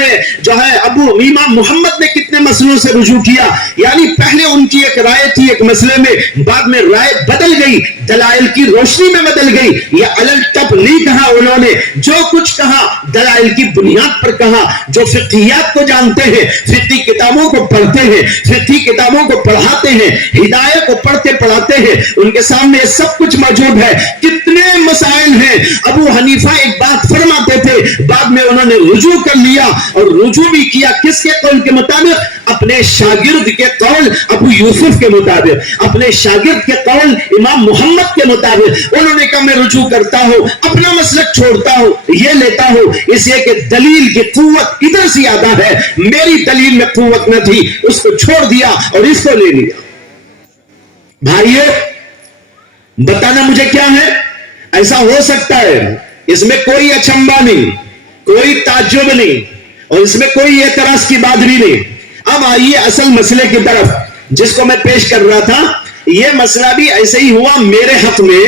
محمد نے کتنے مسئلوں سے رجوع کیا. یعنی پہلے ان کی ایک رائے تھی ایک مسئلے میں, بعد میں رائے بدل گئی, دلائل کی روشنی میں بدل گئی. یہ علل تب نہیں کہا انہوں نے, جو کچھ کہا دلائل کی بنیاد پر کہا. جو فقہیات کو جانتے ہیں, فقہی کتابوں کو پڑھتے ہیں, فقہی کتابوں کو پڑھاتے ہیں, ہدایت کو پڑھتے پڑھاتے ہیں, ان کے سامنے سب کچھ موجود ہے. کتنے مسائل ہیں. ابو حنیفہ ایک بات فرماتے تھے, بعد میں انہوں نے رجوع کر لیا, اور رجوع بھی کیا کس کے قول کے مطابق, اپنے شاگرد کے قول ابو یوسف کے مطابق, اپنے شاگرد کے قول امام محمد کے مطابق. انہوں نے کہا میں رجوع کرتا ہوں, اپنا مسلک چھوڑتا ہوں, یہ لیتا ہوں, اس لیے کہ دلیل کی قوت ادھر سے زیادہ ہے, میری دلیل میں قوت نہ تھی, اس کو چھوڑ دیا اور اس کو لے لیا. بھائیو بتانا مجھے کیا ہے, ایسا ہو سکتا ہے, اس میں کوئی اچنبھا نہیں, کوئی تعجب نہیں, اور اس میں کوئی اعتراض کی بات بھی نہیں. اب آئیے اصل مسئلے کی طرف جس کو میں پیش کر رہا تھا. یہ مسئلہ بھی ایسے ہی ہوا میرے حق میں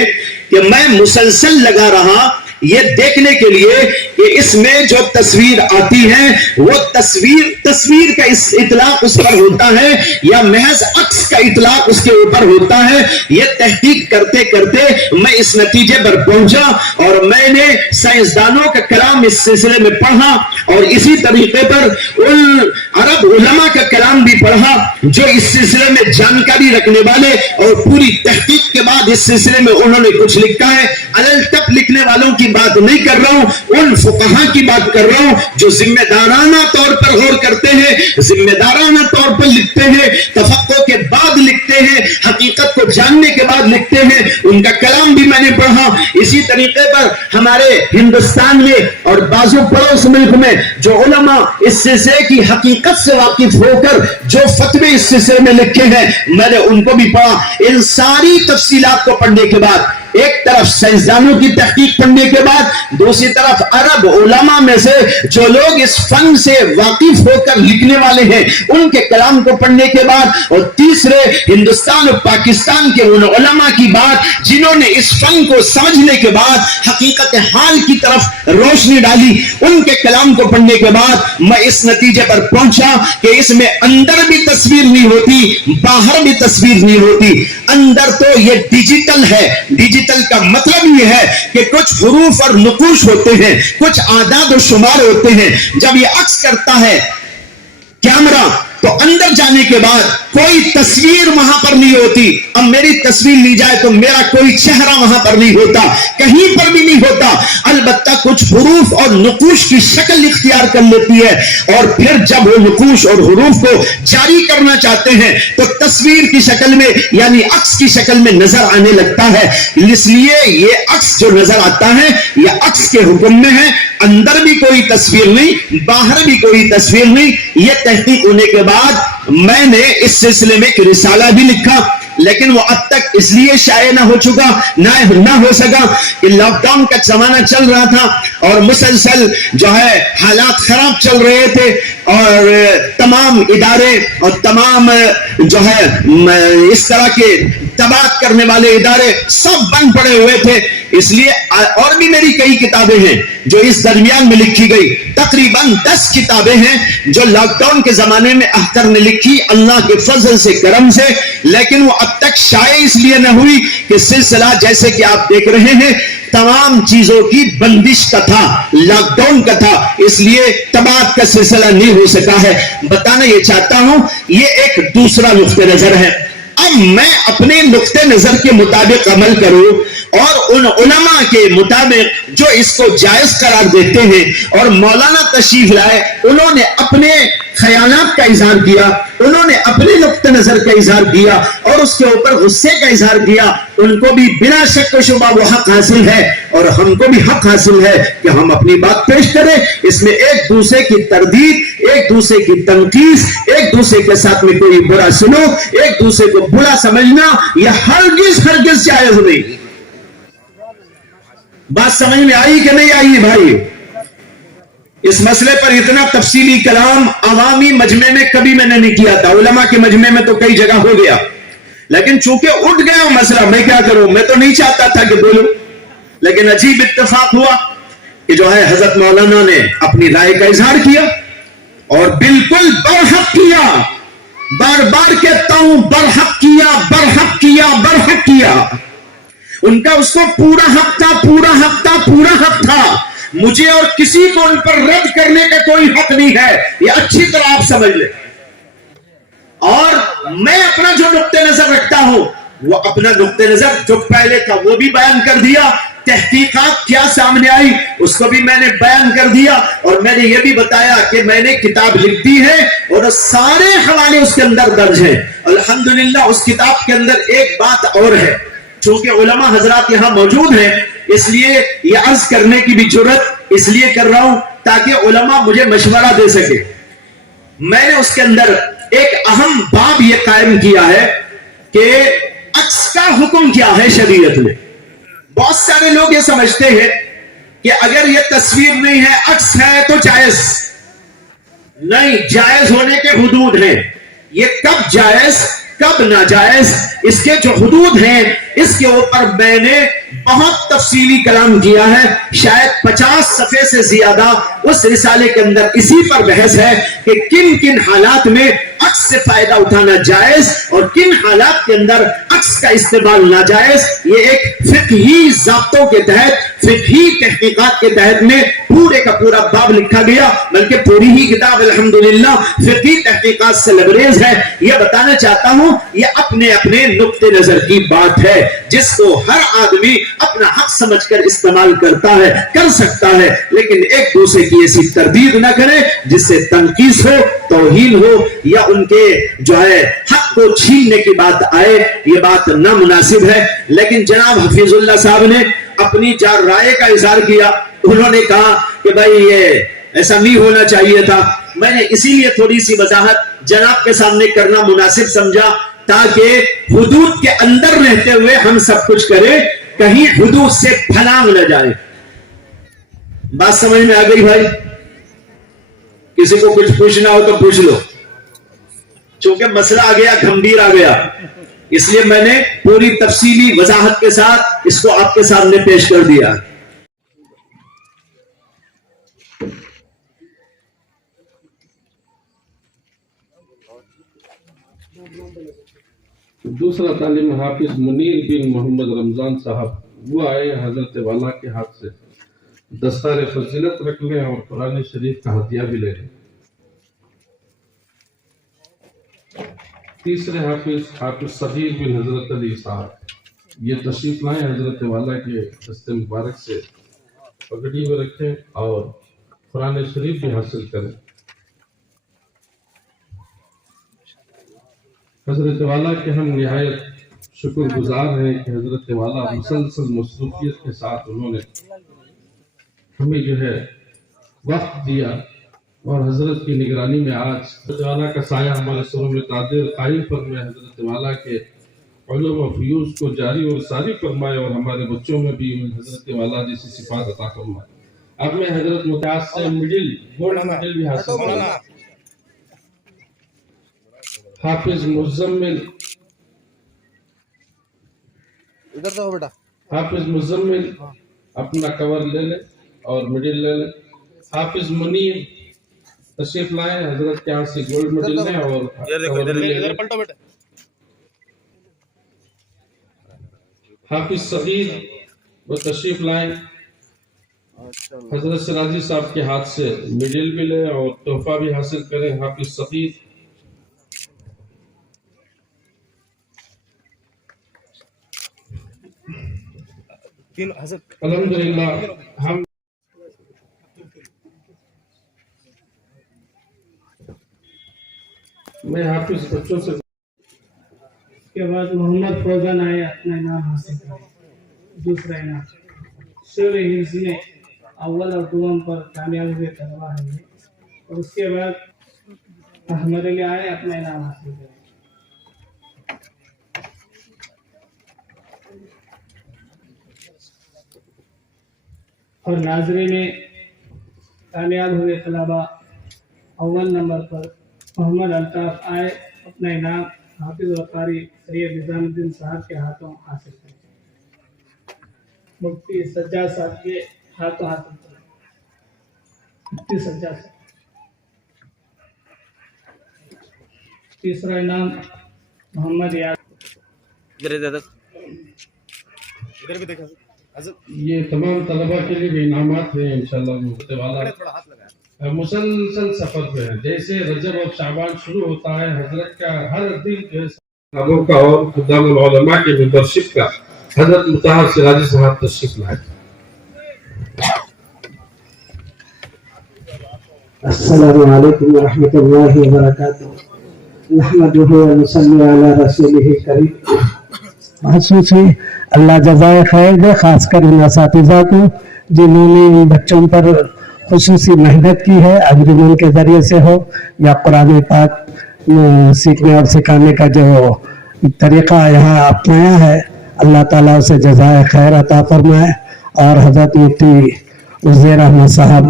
کہ میں مسلسل لگا رہا یہ دیکھنے کے لیے کہ اس میں جو تصویر آتی ہے وہ تصویر کا اطلاق اس پر ہوتا ہے یا محض عکس کا اطلاق اس کے اوپر ہوتا ہے. یہ تحقیق کرتے کرتے میں اس نتیجے پر پہنچا, اور میں نے سائنسدانوں کا کلام اس سلسلے میں پڑھا, اور اسی طریقے پر ان عرب علماء کا کلام بھی پڑھا جو اس سلسلے میں جانکاری رکھنے والے, اور پوری تحقیق کے بعد اس سلسلے میں انہوں نے کچھ لکھا ہے. علل تب لکھنے والوں کی بات نہیں کر رہا ہوں, ان فقہاء کی بات کر رہا ہوں جو ذمہ دارانہ طور پر غور کرتے ہیں, ذمہ دارانہ طور پر لکھتے ہیں, تفقہ کے بعد لکھتے ہیں, حقیقت کو جاننے کے بعد لکھتے ہیں. ان کا کلام بھی میں نے پڑھا. اسی طریقے پر ہمارے ہندوستان میں اور بعض پڑوس ملک میں جو علماء اس سلسلے کی حقیقت سے واقف ہو کر جو فتوے اس سلسلے میں لکھے ہیں, میں نے ان کو بھی پڑھا. ان ساری تفصیلات کو پڑھنے کے بعد, ایک طرف سائنسدانوں کی تحقیق پڑھنے کے بعد, دوسری طرف عرب علماء میں سے جو لوگ اس فن سے واقف ہو کر لکھنے والے ہیں ان کے کلام کو پڑھنے کے بعد, اور تیسرے ہندوستان اور پاکستان کے ان علماء کی بات جنہوں نے اس فن کو سمجھنے کے بعد حقیقت حال کی طرف روشنی ڈالی, ان کے کلام کو پڑھنے کے بعد میں اس نتیجے پر پہنچا کہ اس میں اندر بھی تصویر نہیں ہوتی, باہر بھی تصویر نہیں ہوتی. اندر تو یہ ڈیجیٹل ہے. ڈیجیٹل کا مطلب یہ ہے کہ کچھ حروف اور نقوش ہوتے ہیں, کچھ اعداد و شمار ہوتے ہیں. جب یہ عکس کرتا ہے کیمرہ تو اندر جانے کے بعد کوئی تصویر وہاں پر نہیں ہوتی. اب میری تصویر لی جائے تو میرا کوئی چہرہ وہاں پر نہیں ہوتا, کہیں پر بھی نہیں ہوتا. البتہ کچھ حروف اور نقوش کی شکل اختیار کر لیتی ہے, اور پھر جب وہ نقوش اور حروف کو جاری کرنا چاہتے ہیں تو تصویر کی شکل میں یعنی عکس کی شکل میں نظر آنے لگتا ہے. اس لیے یہ عکس جو نظر آتا ہے یہ عکس کے حکم میں ہے. اندر بھی کوئی تصویر نہیں, باہر بھی کوئی تصویر نہیں. یہ تحقیق ہونے کے بعد میں نے اس سلسلے میں ایک رسالہ بھی لکھا. لیکن وہ اب تک اس لیے شائع نہ ہو چکا نہ ہو سکا کہ لاک ڈاؤن کا زمانہ چل رہا تھا اور مسلسل جو ہے حالات خراب چل رہے تھے اور تمام ادارے اور تمام جو ہے اس طرح کے تباہ کرنے والے ادارے سب بند پڑے ہوئے تھے. اس لیے اور بھی میری کئی کتابیں ہیں جو اس درمیان میں لکھی گئی, تقریباً 10 کتابیں ہیں جو لاک ڈاؤن کے زمانے میں اختر نے لکھی اللہ کے فضل سے کرم سے, لیکن وہ اب تک شائع اس لیے نہ ہوئی کہ سلسلہ جیسے کہ آپ دیکھ رہے ہیں تمام چیزوں کی بندش کا تھا, لاک ڈاؤن کا تھا, اس لیے تباہ کا سلسلہ نہیں ہو سکا ہے. بتانا یہ چاہتا ہوں یہ ایک دوسرا نقطہ نظر ہے. اب میں اپنے نقطہ نظر کے مطابق عمل کروں اور ان علماء کے مطابق جو اس کو جائز قرار دیتے ہیں, اور مولانا تشریف لائے انہوں نے اپنے خیالات کا اظہار کیا, انہوں نے اپنے نقطہ نظر کا اظہار کیا اور اس کے اوپر غصے کا اظہار کیا, ان کو بھی بلا شک و شبہ وہ حق حاصل ہے اور ہم کو بھی حق حاصل ہے کہ ہم اپنی بات پیش کریں. اس میں ایک دوسرے کی تردید, ایک دوسرے کی تنقید, ایک دوسرے کے ساتھ میں کوئی برا سلوک, ایک دوسرے کو برا سمجھنا یہ ہرگز جائز نہیں. بات سمجھ میں آئی کہ نہیں آئی بھائی؟ اس مسئلے پر اتنا تفصیلی کلام عوامی مجمع میں کبھی میں نے نہیں کیا تھا. علماء کے مجمع میں تو کئی جگہ ہو گیا, لیکن چونکہ اٹھ گیا مسئلہ, میں کیا کروں, میں تو نہیں چاہتا تھا کہ بولوں, لیکن عجیب اتفاق ہوا کہ جو ہے حضرت مولانا نے اپنی رائے کا اظہار کیا اور بالکل برحق کیا. بار بار کہتا ہوں برحق کیا, برحق کیا, برحق کیا. ان کا اس کو پورا حق تھا, پورا حق تھا, پورا حق تھا. مجھے اور کسی کو ان پر رد کرنے کا کوئی حق نہیں ہے, یہ اچھی طرح آپ سمجھ لیں. اور میں اپنا جو نقطہ نظر رکھتا ہوں وہ اپنا نقطہ نظر جو پہلے تھا وہ بھی بیان کر دیا, تحقیقات کیا سامنے آئی اس کو بھی میں نے بیان کر دیا, اور میں نے یہ بھی بتایا کہ میں نے کتاب لکھ دی ہے اور سارے حوالے اس کے اندر درج ہیں. الحمدللہ اس کتاب کے اندر ایک بات اور ہے, چونکہ علماء حضرات یہاں موجود ہیں اس لیے یہ عرض کرنے کی بھی جرات اس لیے کر رہا ہوں تاکہ علماء مجھے مشورہ دے سکے. میں نے اس کے اندر ایک اہم باب یہ قائم کیا ہے کہ عکس کا حکم کیا ہے شریعت میں. بہت سارے لوگ یہ سمجھتے ہیں کہ اگر یہ تصویر نہیں ہے عکس ہے تو جائز نہیں, جائز ہونے کے حدود ہیں. یہ کب جائز کب ناجائز اس کے جو حدود ہیں اس کے اوپر میں نے بہت تفصیلی کلام کیا ہے. شاید 50 صفحے سے زیادہ اس رسالے کے اندر اسی پر بحث ہے کہ کن کن حالات میں عکس سے فائدہ اٹھانا جائز اور کن حالات کے اندر عکس کا استعمال ناجائز. یہ ایک فقہی ضابطوں کے تحت, فقہی تحقیقات کے تحت میں پورے کا پورا باب لکھا گیا, بلکہ پوری ہی کتاب الحمدللہ فقہی تحقیقات سے لبریز ہے. یہ بتانا چاہتا ہوں یہ اپنے اپنے نقطے نظر کی بات ہے جس کو ہر آدمی اپنا حق سمجھ کر استعمال کرتا ہے, کر سکتا ہے, لیکن ایک دوسرے کی ایسی تردید نہ کرے جس سے تنقید ہو, توہین ہو یا ان کے جو ہے حق کو چھیننے کی بات آئے. یہ بات نامناسب ہے. لیکن جناب حفیظ اللہ صاحب نے اپنی رائے کا اظہار کیا, انہوں نے کہا کہ بھائی یہ ایسا نہیں ہونا چاہیے تھا. میں نے اسی لیے تھوڑی سی وضاحت جناب کے سامنے کرنا مناسب سمجھا تاکہ حدود کے اندر رہتے ہوئے ہم سب کچھ کریں, کہیں حدود سے پھلانگ نہ جائے. بات سمجھ میں آ گئی بھائی؟ کسی کو کچھ پوچھنا ہو تو پوچھ لو, چونکہ مسئلہ آ گیا, گھمبیر آ گیا, اس لیے میں نے پوری تفصیلی وضاحت کے ساتھ اس کو آپ کے سامنے پیش کر دیا. دوسرا تعلیم حافظ منیر بن محمد رمضان صاحب وہ آئے حضرت والا کے ہاتھ سے دستار فضیلت رکھ لیں اور قرآن شریف کا ہدیہ بھی لے لیں. تیسرے حافظ صغیر بن حضرت علی صاحب یہ تشریف لائیں, حضرت والا کے دست مبارک سے پگڑی میں رکھیں اور قرآن شریف بھی حاصل کریں. حضرت والا کے ہم نہایت شکر گزار ہیں کہ حضرت والا مسلسل مصروفیت کے ساتھ انہوں نے ہمیں جو ہے وقت دیا اور حضرت کی نگرانی میں آج حضرت والا کا سایہ ہمارے سروں میں قادر قائم پر میں حضرت والا کے علوم و فیوز کو جاری اور ساری فرمائے اور ہمارے بچوں میں بھی حضرت والا جیسی صفات عطا فرمائے. اب میں حضرت متعاز سے گولڈ میڈل بھی حاصل کروں. حافظ مزمل، ادھر تو بیٹا. حافظ مزمل اپنا کور لے لیں اور میڈل لے لیں. حافظ منیر تشریف لائیں، حضرت کے ہاتھ سے گولڈ میڈل لیں اور کور لے لیں. پلٹو بیٹا. حافظ صغیر وہ تشریف لائیں، حضرت سراجی صاحب کے ہاتھ سے میڈل بھی لیں اور تحفہ بھی حاصل کریں. حافظ صغیر، الحمدللہ ہم میں حافظ بچوں سے اس کے بعد محمد فوزان آئے اپنا انعام حاصل کرے. دوسرا انعام شعر حفظ میں اول اور دوم پر کامیاب ہوئے طلبا ہیں. اور اس کے بعد احمد علی آئے اپنا انعام حاصل کرے. اور ناظرین کامیاب ہوئے طلبا اول نمبر پر محمد الطاف آئے اپنا انعام حافظ و قاری سید نظام الدین صاحب کے ہاتھوں حاصل کرے. مفتی سجاد صاحب کے ہاتھوں حاصل کرے. مفتی سجاد صاحب. تیسرا انعام محمد یاد. ادھر بھی دیکھا. یہ تمام طلبہ کے لیے بھی انعامات ہیں انشاءاللہ. مسلسل سفر پہ ہیں، جیسے رجب اور شعبان شروع ہوتا ہے حضرت کا ہر دن جو ہے صحابوں کا اور خدام العلماء کے ممبرشپ کا حضرت مطہر سراجی صاحب تشریف لائے. السلام علیکم ورحمۃ اللہ وبرکاتہ. نحمدہ ونصلی علی رسولہ الکریم. خصوصی اللہ جزائے خیر دے خاص کر ان اساتذہ کو جنہوں نے ان بچوں پر خصوصی محنت کی ہے، انجمن کے ذریعے سے ہو یا قرآن پاک سیکھنے اور سکھانے کا جو طریقہ یہاں اپنایا ہے. اللہ تعالیٰ اسے جزائے خیر عطا فرمائے. اور حضرت مفتی عزیر احمد صاحب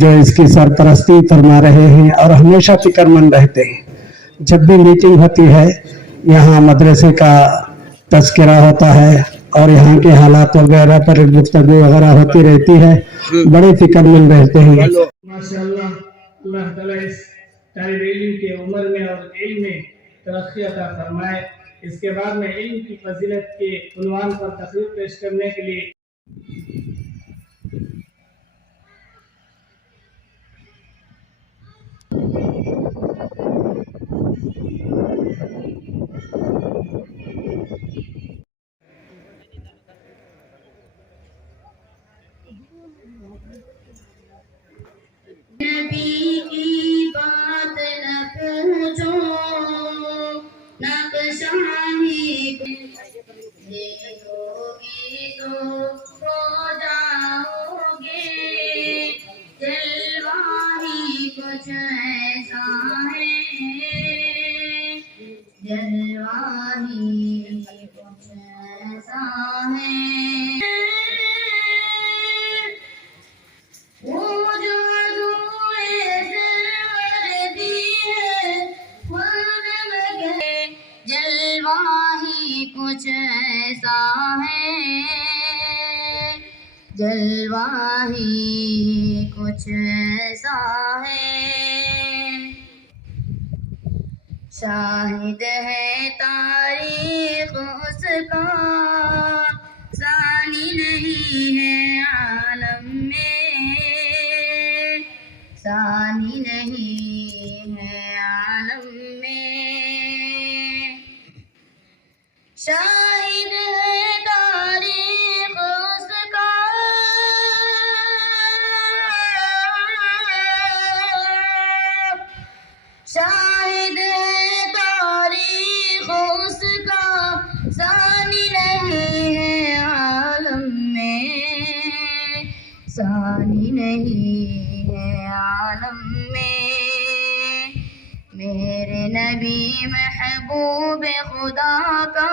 جو اس کی سرپرستی فرما رہے ہیں اور ہمیشہ فکر مند رہتے ہیں. جب بھی میٹنگ ہوتی ہے یہاں مدرسے کا تذکرہ ہوتا ہے اور یہاں کے حالات وغیرہ پر گفتگو وغیرہ ہوتی رہتی ہے. بڑے فکر مند رہتے ہیں. ماشاءاللہ اللہ تعالیٰ اس طالب علم کے عمر میں اور علم میں ترقی عطا فرمائے. اس کے بعد میں علم کی فضیلت کے عنوان پر تقریر پیش کرنے کے لیے نبی کی بات نہ پوچھو، نقشہ ہی دیکھو گے تو ہو جاؤ گے. جلوہ ہی کچھ ایسا ہے، جلوہ ہی کچھ ایسا ہے. وہ جو جلوہ ہی کچھ ایسا ہے، جلوہ ہی کچھ ایسا ہے. شاہد ہے تاریخ اس کا، ثانی نہیں ہے عالم میں، ثانی نہیں ہے عالم میں. شاہد ہے تاریخ اس کا، شاہد ہے تاریخ اس کا، ثانی نہیں ہے عالم میں، ثانی نہیں ہے عالم میں. میرے نبی محبوب خدا کا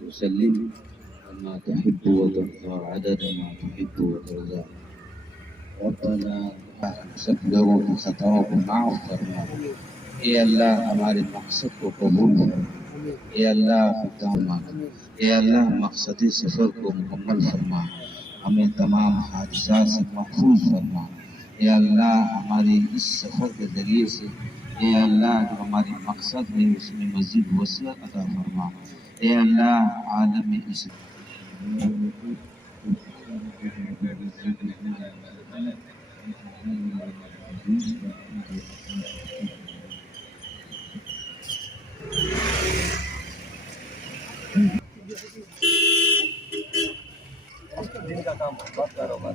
وسلم ما تحب وترضى عدد ما تحب وترضى ربنا سب لوگوں کی خطاؤں کو معاف کرنا۔ اے اللہ ہمارے مقصد کو قبول کرنا۔ اے اللہ اے اللہ مقصد سفر کو مکمل فرما، ہمیں تمام حادثات سے محفوظ فرما۔ اے اللہ ہمارے اس سفر کے ذریعے سے اے اللہ جو ہمارے مقصد ہے اس میں مزید وسعت عطا فرما۔ اے اللہ عالم دن کا کام بہت کاروبار